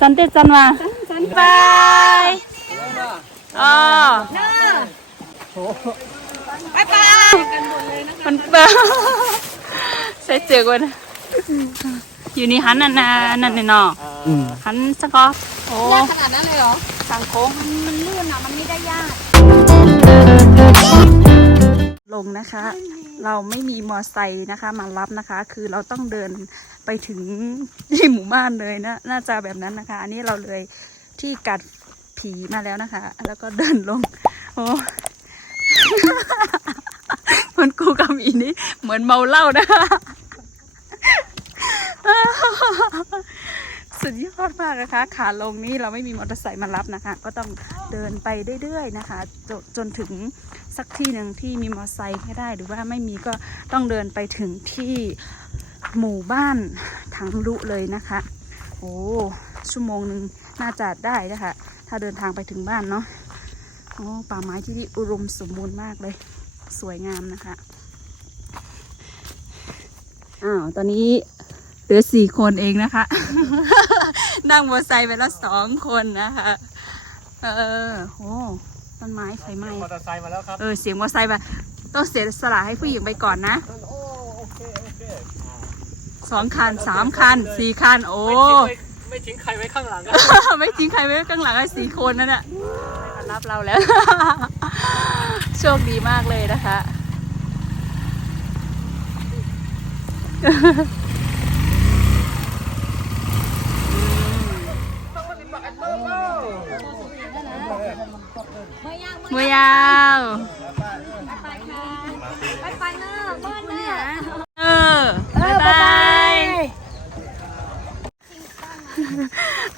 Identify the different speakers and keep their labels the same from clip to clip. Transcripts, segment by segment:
Speaker 1: จันเต็ดจันมา
Speaker 2: บายอ๋อไปไป
Speaker 1: มันเปิดใส่เจือกวันอยู่นี่หันนั่นนะนั่นนี่เนาะหันสกอฟ
Speaker 2: โอ้ยากขนาดนั้นเลยเหรอทางโค้งมันมันลื่นอะมันไม่ได้ยาก
Speaker 1: ลงนะคะ เราไม่มีมอไซค์นะคะ มารับนะคะ คือเราต้องเดินไปถึงที่หมู่บ้านเลยนะน่าจะแบบนั้นนะคะ อันนี้เราเลยที่กัดผีมาแล้วนะคะ แล้วก็เดินลง โอ้เหมือนกูกับอีนี่เหมือนเมาเหล้านะคะ สุดยอดมากนะคะ ขาลงนี้เราไม่มีมอเตอร์ไซค์มารับนะคะ ก็ต้องเดินไปเรื่อยๆนะคะจนจนถึงสักที่หนึ่งที่มีมอเตอร์ไซค์ให้ได้หรือว่าไม่มีก็ต้องเดินไปถึงที่หมู่บ้านทางลุเลยนะคะโอ้ชั่วโมงหนึ่งน่าจะได้นะคะ ถ้าเดินทางไปถึงบ้านเนาะโอ้ป่าไม้ที่นี่อุดมสมบูรณ์มากเลย สวยงามนะคะอ้าวตอนนี้เหลือสี่คนเองนะคะ นั่งมอเตอร์ไซค์ไปแล้วสองคนนะคะ เออโอ้ต้นไม้ไฟไหม้ม
Speaker 3: อเตอร์ไซค์มาแล้วครับ
Speaker 1: เออเสียงมอเตอร์ไซค์แบบต้องเสียสละให้ผู้หญิงไปก่อนนะ
Speaker 3: โอ้โอเคโอเค
Speaker 1: สองคันสามคันสี่คันโอ้
Speaker 3: ไม่ทิ้งใครไว้ข้างหลังอะ
Speaker 1: ไม่ทิ้งใครไว้ข้างหลังอะสี่คนนั่นแหละมารับเราแล้ว โชคดีมากเลยนะคะ มื่อยางมือยาว
Speaker 2: ไปค่ะไปไปเนอะบ้านเนอะ
Speaker 1: เออบ๊ายบาย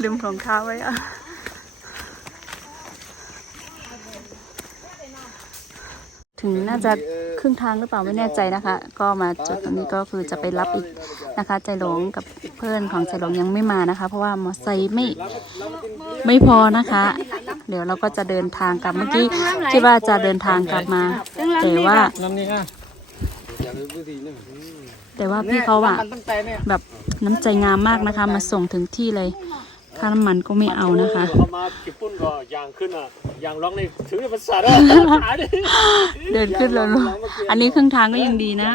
Speaker 1: ลืมของเท้าไว้อะถึงน่าจะครึ่งทางหรือเปล่าไม่แน่ใจนะคะ ก็มาจุดตรงนี้ก็คือจะไปรับอีกนะคะ ใจหลงกับเพื่อนของใจหลงยังไม่มานะคะ เพราะว่ามอไซค์ไม่ไม่พอนะคะ เดี๋ยวเราก็จะเดินทางกลับเมื่อกี้คิดว่าจะเดินทางกลับมา แต่ว่า น้ำนี่อะแต่ว่าพี่เขาอะมันตั้งแต่เนี่ยแบบน้ำใจงามมากนะคะ มาส่งถึงที่เลย ค่าน้ำมันก็ไม่เอานะคะเอามาญี่ปุ่นก็ยางขึ้นอะยางร้องในถึงในภาษาด้วยหาดิเดินขึ้นเลยลูกอันนี้ครึ่งทางก็ยังดีนะ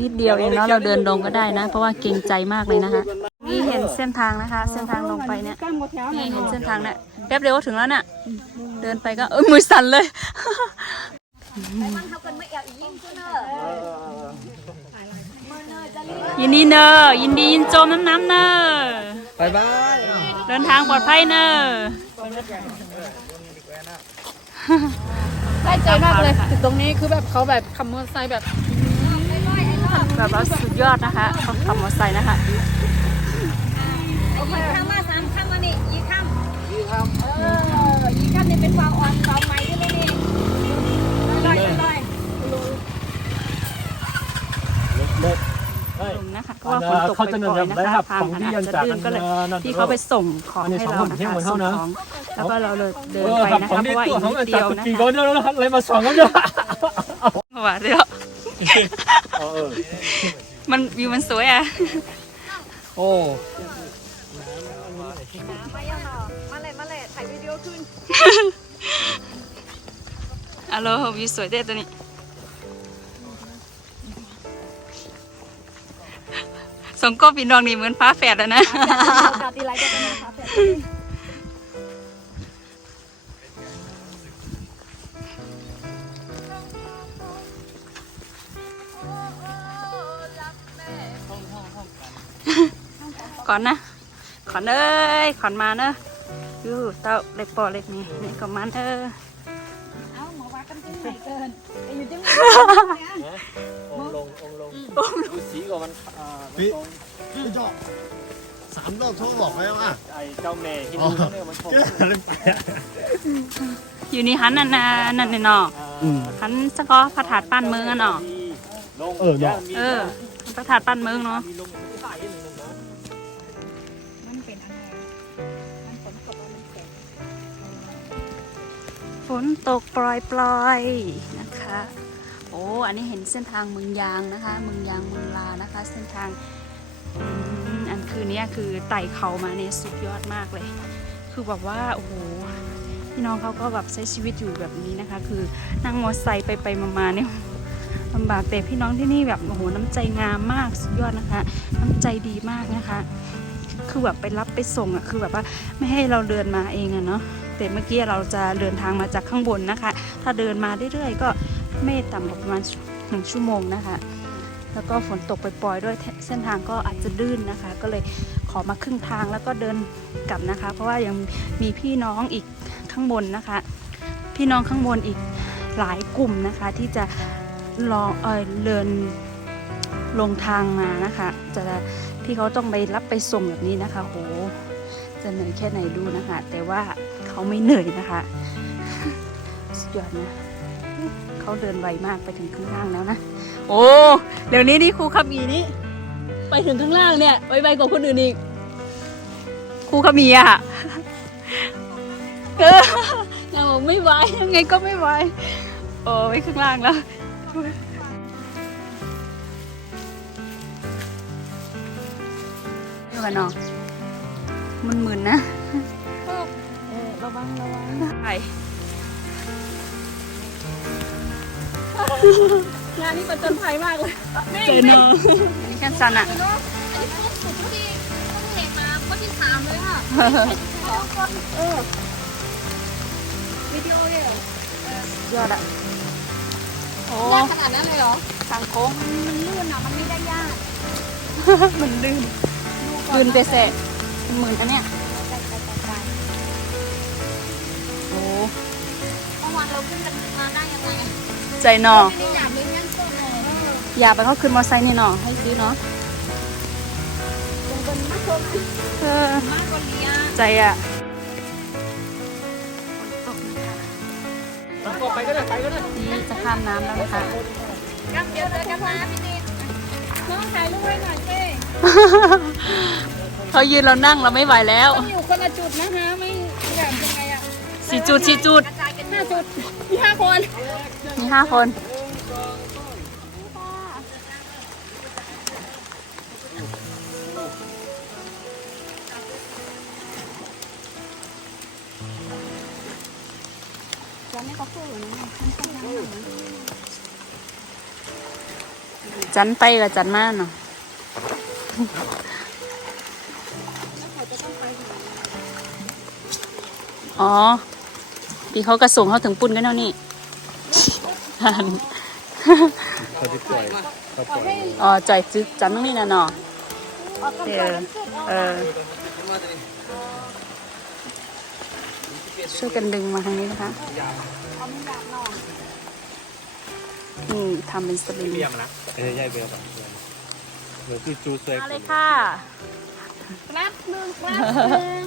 Speaker 1: นิดเดียวเองเนาะเราเดินลงก็ได้นะ เพราะว่าเกรงใจมากเลยนะคะ นี่เห็นเส้นทางนะคะ เส้นทางลงไปเนี่ยนี่เห็นเส้นทางเนี่ยแป๊บเดียวก็ถึงแล้วน่ะ เดินไปก็เออมือสั่นเลยมันทำกันไม่เอวอียิ่งขึ้นเนอะยินดีเนอะยินดียินโจมน้ำน้ำเนอะบายบายเดินทางปลอดภัยเนอะได้ใจมากเลยจุดตรงนี้คือแบบเขาแบบขับมอเตอร์ไซค์แบบแบบว่าสุดยอดนะคะเขาขับมอเตอร์ไซค์นะคะยี่
Speaker 2: ข้ามมาสามข้ามมานี่ยี่ข้า มยี่ข้ามเออยี่ข้ามนี่เป็นความอ่อนความใหม่ด้วยนี่ลอยลอย
Speaker 1: เลิกเฮ้ยลงนะคะเพราะว่าฝนตกเขาจะบ่อยๆนะได้คะครับทางของมันที่อาจยังจะจากลื่นก็เลยนั่นที่เขาไปส่งของอันนี้ให้สองเราคนนะเที่ยวคะเหมือนส่เขางนะของแล้วก็เราเลยเดินเออไปครับนะของคะเพนี่ราะว่าตัวอีกของนิดจาเดีกยวนะกี่คะคนแล้วอะไรมาสองกันเยอะว่าเดี๋ยวเออมันวิวมันสวยอะ โอ้ อะโลวิวสวยเด็ดตัวนี้ สงก็ปีนองนี่เหมือนฟ้าแฝดแล้วนะกาตีไรกันนะคะก่อนนะ ขอนเอ้ย ขอนมาเนอะ ยูเต้าเล็กปอเล็กนี่นี่ก็มันเออ
Speaker 2: เอ้าหมอว่ากันกินไหนเกินไปอยู่ที่
Speaker 3: องลงองลงองลงสีก่อนมันอ่ามันตรงพี่จอกสามรอบโทรบอกแล้วอะไอ้เจ้าแม่ฮินดูเนี่ยมันชม
Speaker 1: เล่นไปอะอยู่นี่หันนั่นนะนั่นนี่เนาะอืมหันสกอพระถาดปั้นเมืองอะเนาะลงเออเนาะเออพระถาดปั้นเมืองเนาะมีลงสายนิดนึงนะ นตกปล่อยปลอยๆนะคะ โอ้อันนี้เห็นเส้นทางเมืองยางนะคะ เมืองยางเมืองลานะคะ เส้นทางอันคืนนี้คือไต่เขามาเนี่ยสุดยอดมากเลย คือแบบว่าโอ้โหพี่น้องเขาก็แบบใช้ชีวิตอยู่แบบนี้นะคะ คือนั่งมอเตอร์ไซค์ไปไปมาๆเนี่ยลำบากแต่พี่น้องที่นี่แบบโอ้โหน้ำใจงามมากสุดยอดนะคะ น้ำใจดีมากนะคะ คือแบบไปรับไปส่งอะคือแบบว่าไม่ให้เราเดินมาเองอะเนาะ แต่เมื่อกี้เราจะเดินทางมาจากข้างบนนะคะ ถ้าเดินมาเรื่อยๆก็ไม่ต่ำกว่าประมาณหนึ่งชั่วโมงนะคะ แล้วก็ฝนตกปล่อยๆด้วยเส้นทางก็อาจจะลื่นนะคะ ก็เลยขอมาครึ่งทางแล้วก็เดินกลับนะคะ เพราะว่ายังมีพี่น้องอีกข้างบนนะคะ พี่น้องข้างบนอีกหลายกลุ่มนะคะ ที่จะลองเออเดินลงทางมานะคะ จะที่เขาต้องไปรับไปส่งแบบนี้นะคะโห จะเหนื่อยแค่ไหนดูนะคะ แต่ว่าเขาไม่เหนื่อยนะคะสุดยอดนะเขาเดินไวมากไปถึงข้างล่างแล้วนะ โอ้เดี๋ยวนี้นี่ครูขับอีนี่ไปถึงข้างล่างเนี่ยไวไวกว่าคนอื่นอีกครูขับอีอะเออเราบอกไม่ไหวยังไงก็ไม่ไหวโอ้ไปข้างล่างแล้วเดี๋ยวกันเนาะ มันมึนๆนะเอ
Speaker 2: อระวังระวังไปงานนี้ประจนภัยมากเลย
Speaker 1: เจอเนาะนี่แค่สันอะอันนี้พวก
Speaker 2: สุดที่ต้องเห็นมาข้อที่สามเลยค่ะเออวิดีโอเลยเหรอยอดอะโอ้ยากขนาดนั้นเลยเหรอทางโค้งมันลื่นอะมันไม่ได้ยาก
Speaker 1: มันลื่นลื่นเตะแสะ เป็นหมื่นกันเนี่ยไปไปไปไป
Speaker 2: โอ้เมื่อวานเราขึ้นกันมาได้ยังไง
Speaker 1: ใจหนอไม่ได้หยาบเลยงั้นก็เลยอย่าไปเขาขึ้นมอไซค์นี่หนอให้ซื้อเนาะลงบนมากชมเออมากกว่านี้ใจอะ
Speaker 3: ฝนตกนะคะก็ไปก็ได้ไปก็ได้
Speaker 1: นี่จะข้ามน้ำแล้วนะคะ
Speaker 2: กับเดี๋ยวเจอกันนะพี่นิดน้องถ่ายรูปไว้หน่อยเจ้
Speaker 1: เขายืนเรานั่งเราไม่ไหวแล้ว
Speaker 2: อยู่คนละจุดนะคะไม่แบบยังไงอะ
Speaker 1: สี่จุดสี่จุดกระจา
Speaker 2: ยกันห้าจุดมีห้าคน
Speaker 1: มีห้าคนแล้วไม่เขาพูดหรือไงจันไปกับจันมาเนาะ อ๋อปีเขากระส่งเขาถึงปุ่นกันแล้วนี่เขาจะปล่อยเขาปล่อยอ๋อจ่อยจึกจันตรงนี้นะเนาะเออเออช่วยกันดึงมาทางนี้นะคะนี่ทำเป็นสลิงเรียมนะไอ้ใหญ่เบลแบบเดี๋ยวคือจูเซกมาเลยค่ะ
Speaker 2: แป๊บนึงแป๊บนึง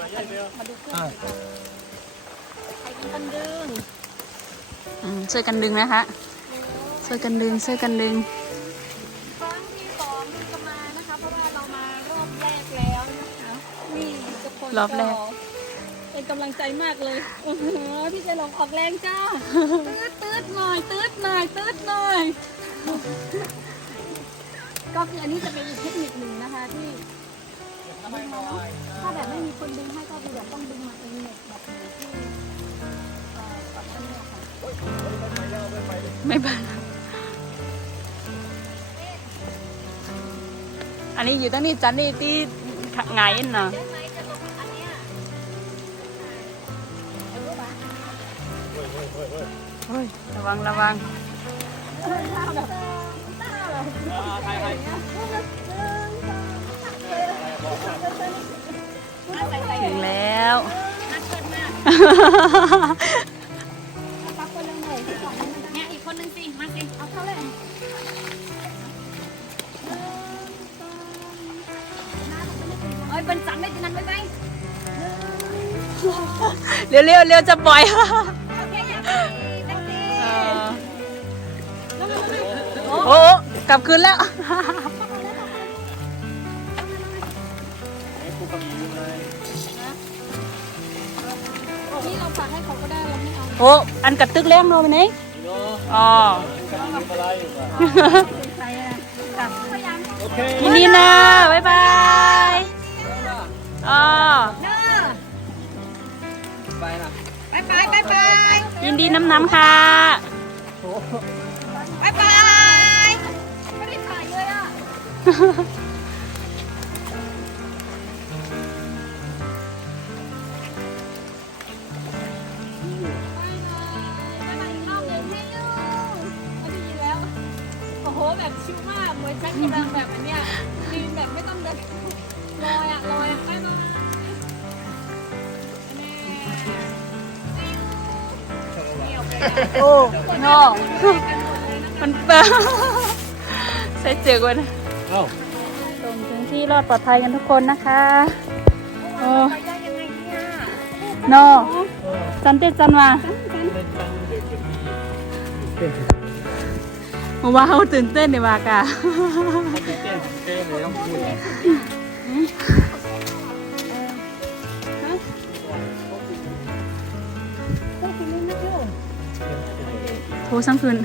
Speaker 2: มาแล้วนะคะมาดูเครื่องใครเป็นคนดึง
Speaker 1: อืมช่วยกันดึงนะคะช่วยกันดึงช่วยกันดึง
Speaker 2: ครั้งที่สองที่จะมานะคะ เพราะว่าเรามารอบแรกแล้วนะคะนี่ทุกคนรอบแรก เป็นกำลังใจมากเลยโอ้โหพี่เจะลองออกแรงจ้าตืดตืดหน่อยตืดหน่อยตืดหน่อยก็คืออันนี้จะเป็นอีกเทคนิคหนึ่งนะคะที่ ถ้าแบบไม่มีคนดึงให้ก็คือแบบต้องดึงมาเองเนี่ยแบบนี้ที่เอ่อก่อน
Speaker 1: หน้านี้ค่ะไม่บ้านอันนี้อยู่ตั้งนี้จันนี่ที่ไงนาะได้ไหมจะลงอันเนี้ยเฮ้ยระวังระวัง
Speaker 2: ปักคนละหน่อยที่สองเนี่ยอีกคนนึงสิ มาสิ เอาเข้าเลยเอ้ยเป็นสันได้ที่นั้นไว้ไหม
Speaker 1: เร็วเร็วเร็วจะปล่อยโอเคอย่างนี้แท็กซี่โอ้โหกลับคืนแล้ว ฝากให้เขาก็ได้เราไม่เอาโอ้อันกัดตึกแรงเนาะไปไหนโยนาะอ๋อทำอะไรอยู่อะใส่อะไรกับพยายามโอเคยินดีนะบ๊ายบายอ๋อเนอะ
Speaker 2: ไปนะบายบายบายบาย
Speaker 1: ยินดีน้ำน้ำค่ะ
Speaker 2: บายบายไม่ได้ถ่ายเลยอะ
Speaker 1: ลอยอะลอยอะไปมาแน่โอ้นอมันเปิดใส่เจือกวันเอ้าส่งถึงที่รอดปลอดภัยกันทุกคนนะคะโอ้ไปได้ยังไงเนี่ยนอจันเต้จันมาเล่นตั้งเด็กจะมีว้าวตื่นเต้นในวากาเขาตื่นเต้นเต้นเลยต้องพูดเลย โทรสังคืน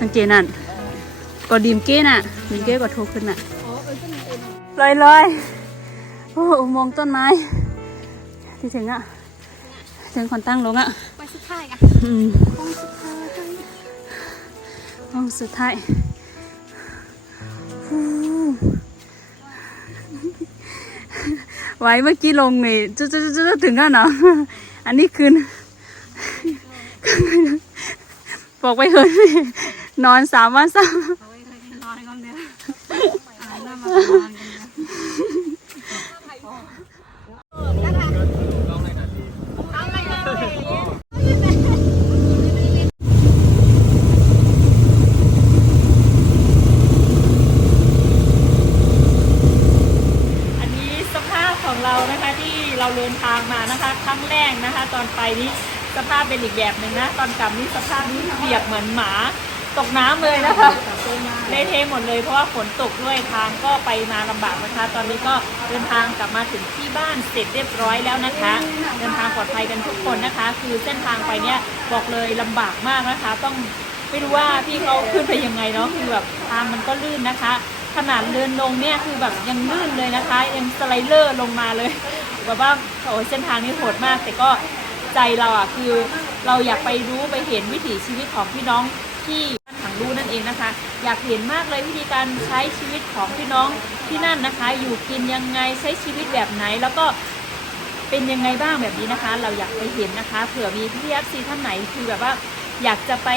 Speaker 1: สังเกตนั่นก็ดีมเก้น่ะดีมเก้ก็โทรขึ้นน่ะลอยลอยๆโอ้อุโมงค์ต้นไม้ที่ถึงอะถึงคนตั้งลงอะไปสุดท้ายอะอืมห้องสุดท้าย ไว้เมื่อกี้ลงนี่จะจะจะจะถึงกันเนาะอันนี้คืนบอกไปเถอะนอนสามวันสาม นอนก่อนเดี๋ยวอ่านหน้ามาทานกันเดี๋ยว
Speaker 4: อันนี้สภาพของเรานะคะที่เราเดินทางมานะคะ ครั้งแรกนะคะ ตอนไปนี้สภาพเป็นอีกแบบหนึ่งนะ ตอนกลับนี่สภาพนี้เปียกเหมือนหมาตกน้ำเลยนะคะเละเทะหมดเลยเพราะว่าฝนตกด้วยทางก็ไปมาลำบากนะคะ ตอนนี้ก็เดินทางกลับมาถึงที่บ้านเสร็จเรียบร้อยแล้วนะคะ เดินทางปลอดภัยกันทุกคนนะคะ คือเส้นทางไปเนี่ยบอกเลยลำบากมากนะคะ ต้องไม่รู้ว่าพี่เขาขึ้นไปยังไงเนาะคือแบบทางมันก็ลื่นนะคะ ขนาดเดินลงเนี่ยคือแบบยังลื่นเลยนะคะ ยังสไลเดอร์ลงมาเลย แบบว่าโอ้ยเส้นทางนี้โหดมาก แต่ก็ใจเราอะคือเราอยากไปรู้ไปเห็นวิถีชีวิตของพี่น้องที่บ้านถังรู้นั่นเองนะคะ อยากเห็นมากเลยวิธีการใช้ชีวิตของพี่น้องที่นั่นนะคะ อยู่กินยังไงใช้ชีวิตแบบไหนแล้วก็เป็นยังไงบ้างแบบนี้นะคะ เราอยากไปเห็นนะคะเผื่อมีพี่เอฟซีท่านไหนคือแบบว่าอยากจะไป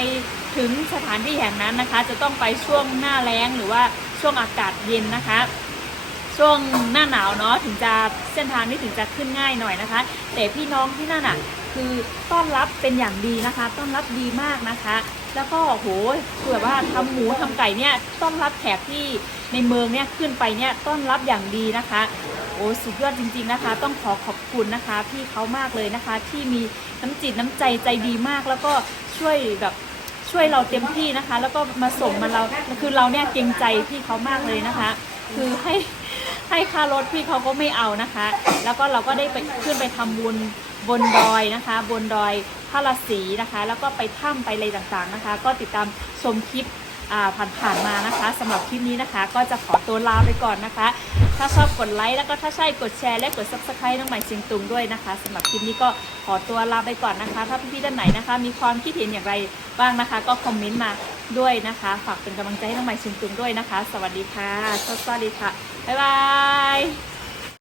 Speaker 4: ถึงสถานที่แห่งนั้นนะคะ จะต้องไปช่วงหน้าแล้งหรือว่าช่วงอากาศเย็นนะคะ ช่วงหน้าหนาวเนาะถึงจะเส้นทางนี้ถึงจะขึ้นง่ายหน่อยนะคะ แต่พี่น้องที่นั่นอะคือต้อนรับเป็นอย่างดีนะคะ ต้อนรับดีมากนะคะ แล้วก็โหคือแบบว่าทำหมูทำไก่เนี่ยต้อนรับแขกที่ในเมืองเนี่ยขึ้นไปเนี่ยต้อนรับอย่างดีนะคะโอ้สุดยอดจริง ๆนะคะ ต้องขอขอบคุณนะคะพี่เขามากเลยนะคะ ที่มีน้ำจิตน้ำใจใจดีมาก แล้วก็ช่วยแบบช่วยเราเต็มที่นะคะ แล้วก็มาส่งมาเราคือเราเนี่ยเกรงใจพี่เขามากเลยนะคะ คือให้ ให้ค่ารถพี่เขาก็ไม่เอานะคะ แล้วก็เราก็ได้ไปขึ้นไปทำบุญบนดอยนะคะ บนดอยพระราศีนะคะ แล้วก็ไปถ้ำไปอะไรต่างๆนะคะ ก็ติดตามชมคลิป ผ่านๆมานะคะสำหรับคลิปนี้นะคะ ก็จะขอตัวลาไปก่อนนะคะ ถ้าชอบกดไลค์แล้วก็ถ้าใช่กดแชร์และกด subscribe น้องใหม่เสียงตุงด้วยนะคะสำหรับคลิปนี้ก็ขอตัวลาไปก่อนนะคะ ถ้าพี่ๆท่านไหนนะคะ มีความคิดเห็นอย่างไรบ้างนะคะ ก็คอมเมนต์มาด้วยนะคะ ฝากเป็นกำลังใจให้น้องใหม่เสียงตุงด้วยนะคะ สวัสดีค่ะสวัสดีค่ะบ๊ายบาย